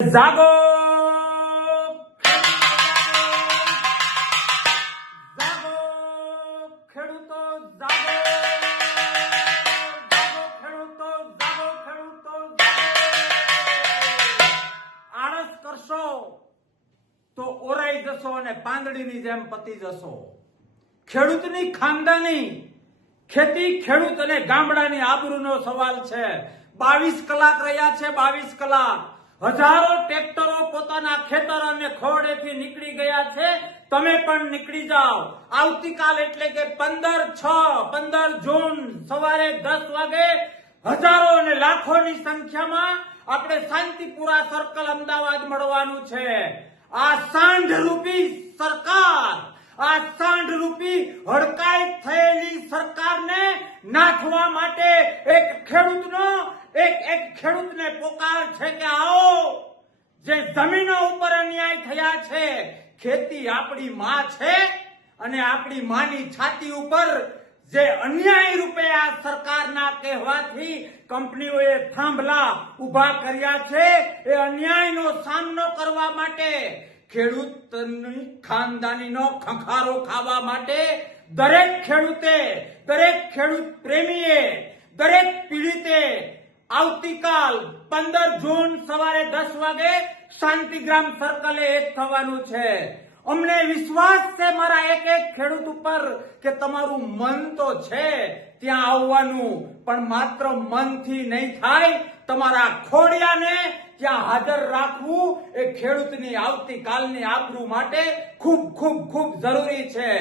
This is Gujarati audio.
જાગો જાગો ખેડૂતો જાગો જાગો ખેડૂતો જાગો ખેડૂતો આળસ કરશો તો ઓરાઈ જશો અને પાંદડીની જેમ પતી જશો। ખેડૂતની ખાનદાની ખેતી ખેડૂત અને ગામડાની આબરૂનો સવાલ છે। 22 કલાક રહ્યા છે, 22 કલાક હજારો ટ્રેક્ટરો પોતાના ખેતર અને ખોડેથી નીકળી ગયા છે। તમે પણ નીકળી જાઓ। આવતીકાલ એટલે કે 15 જૂન સવારે 10 વાગે હજારો અને લાખોની સંખ્યામાં આપણે શાંતિપુરા સર્કલ અમદાવાદ મળવાનું છે। આ સાંઢરૂપી સરકાર, આ સાંઢરૂપી હડકાઈ થયેલી સરકારને નાખવા માટે એક ખેડૂતને પોકાર છે કે આવો, જે જમીનો ઉપર અન્યાય થયા છે। ખેતી આપણી માં છે અને આપણી માની છાતી ઉપર જે અન્યાય રૂપે આ સરકારના કહેવાથી કંપનીઓએ થાંભલા ઉભા કર્યા છે, એ અન્યાયનો સામનો કરવા માટે, ખેડૂતની ખાનદાનીનો ખંખારો ખાવા માટે દરેક ખેડૂતે, દરેક ખેડૂત પ્રેમીએ, દરેક પીડિતે આવતીકાલ 15 જૂન સવારે 10 વાગે શાંતિગ્રામ સર્કલે એક થવાનું છે। અમને વિશ્વાસ છે મારા એક ખેડૂત ઉપર કે તમારું મન તો છે ત્યાં આવવાનું, પણ માત્ર મનથી નહીં થાય, તમારા ખોડિયાને ત્યાં હાજર રાખવું એ ખેડૂતની આવતીકાલની આબરૂ માટે ખૂબ ખૂબ ખૂબ જરૂરી છે।